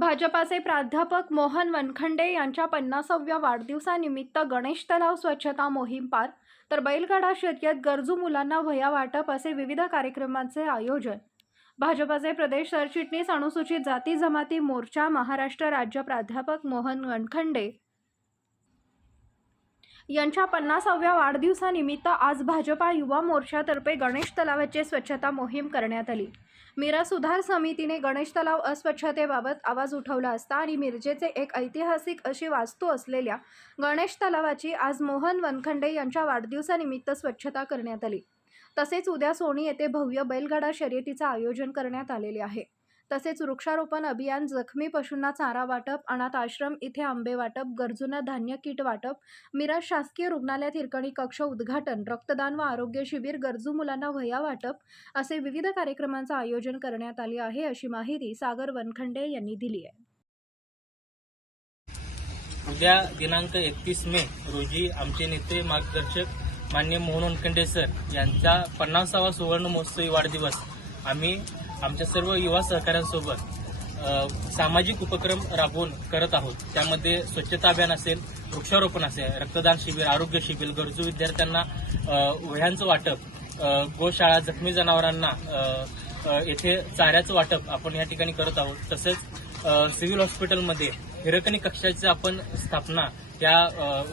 भाजपाचे प्राध्यापक मोहन वनखंडे यांच्या पन्नासाव्या वाढदिवसानिमित्त गणेश तलाव स्वच्छता मोहीम पार तर बैलगाडा शर्यत गरजू मुलांना वह्या वाटप असे विविध कार्यक्रमांचे आयोजन. भाजपाचे प्रदेश सरचिटणीस अनुसूचित जाती जमाती मोर्चा महाराष्ट्र राज्य प्राध्यापक मोहन वनखंडे यांच्या पन्नासाव्या वाढदिवसानिमित्त आज भाजपा युवा मोर्चातर्फे गणेश तलावाची स्वच्छता मोहीम करण्यात आली. मिरा सुधार समितीने गणेश तलाव अस्वच्छतेबाबत आवाज उठवला असता आणि मिरजेचे एक ऐतिहासिक अशी वास्तू असलेल्या गणेश तलावाची आज मोहन वनखंडे यांच्या वाढदिवसानिमित्त स्वच्छता करण्यात आली. तसेच उद्या सोनी येथे भव्य बैलगाडा शर्यतीचं आयोजन करण्यात आलेले आहे. तसेच वृक्षारोपण अभियान जखमी पशूंना चारा वाटप अनाथ आश्रम इथे आंबे वाटप गरजूंना धान्य किट वाटप मिरज शासकीय रुग्णालयात हिरकणी कक्ष उद्घाटन रक्तदान व आरोग्य शिबिर गरजू मुलांना वह्या वाटप असे विविध कार्यक्रमांचं आयोजन करण्यात आले आहे अशी माहिती सागर वनखंडे यांनी दिली आहे. उद्या दिनांक एकतीस मे रोजी आमचे नेते मार्गदर्शक मान्य मोहन वनखंडे सर यांचा पन्नासावा सुवर्ण महोत्सवी वाढदिवस. आम्ही आमच्या सर्व युवा सहकाऱ्यांसोबत सामाजिक उपक्रम राबवून करत आहोत. त्यामध्ये स्वच्छता अभियान असेल वृक्षारोपण असेल रक्तदान शिबिर आरोग्य शिबिर गरजू विद्यार्थ्यांना वह्यांचं वाटप गोशाळा जखमी जनावरांना येथे चाऱ्याचं वाटप आपण या ठिकाणी करत आहोत. तसेच सिव्हिल हॉस्पिटलमध्ये हिरकणी कक्षाची आपण स्थापना त्या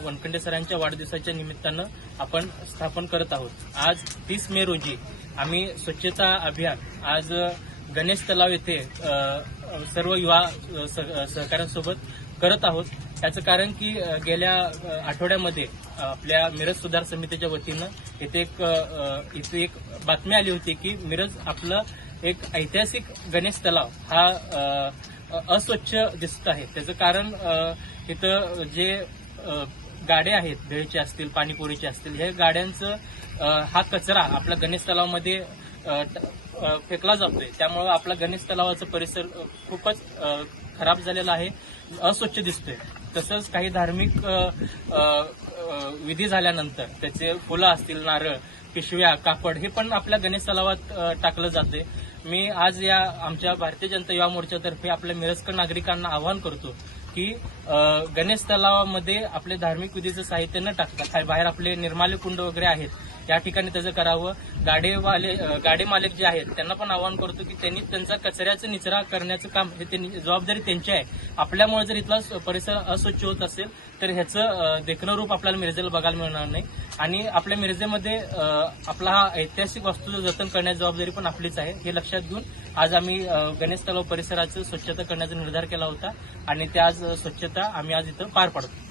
वनखंडे सरांच्या वाढदिवसाच्या निमित्तानं आपण स्थापन करत आहोत. आज तीस मे रोजी आम्ही स्वच्छता अभियान आज गणेश तलाव येथे सर्व युवा सहकाऱ्यांसोबत करत आहोत. याचं कारण की गेल्या आठवड्यामध्ये आपल्या मिरज सुधार समितीच्या वतीनं इथे एक इथे एक बातमी आली होती की मिरज आपलं एक ऐतिहासिक गणेश तलाव हा अस्वच्छ दिसत आहे. त्याचं कारण इथं जे गाड्या आहेत भेळचे असतील पाणीपुरीचे असतील हे गाड्यांचं हा कचरा आपल्या गणेश तलावामध्ये फेकला जातोय. त्यामुळं आपला गणेश तलावाचा परिसर खूपच खराब झालेला आहे अस्वच्छ दिसतोय. तसंच काही धार्मिक विधी झाल्यानंतर त्याचे फुलं असतील नारळ पिशव्या कापड हे पण आपल्या गणेश तलावात टाकलं जाते मी आज या आमच्या भारतीय जनता युवा मोर्चातर्फे आपल्या मिरजकर नागरिकांना आवाहन करतो की गणेश तलावामध्ये आपले धार्मिक विधीचं साहित्य न टाकता काय बाहेर आपले निर्माल्य कुंड वगैरे आहेत या ठिकाणी त्याचं करावं. गाडेवाले गाडे मालक जे आहेत त्यांना पण आवाहन करतो की त्यांनी त्यांचा कचऱ्याचं निचरा करण्याचं काम हे त्यांनी जबाबदारी त्यांची आहे. आपल्यामुळे जर इथला स- परिसर अस्वच्छ होत असेल तर ह्याचं देखणं रूप आपल्याला मिरजेला बघायला मिळणार नाही. आणि आपल्या मिरजेमध्ये आपला हा ऐतिहासिक वास्तूचं जतन करण्याची जबाबदारी पण आपलीच आहे. हे लक्षात घेऊन आज आम्ही गणेश तलाव परिसराचं स्वच्छता करण्याचा निर्धार केला होता आणि त्या आज स्वच्छता आम्ही आज इथं पार पाडतो.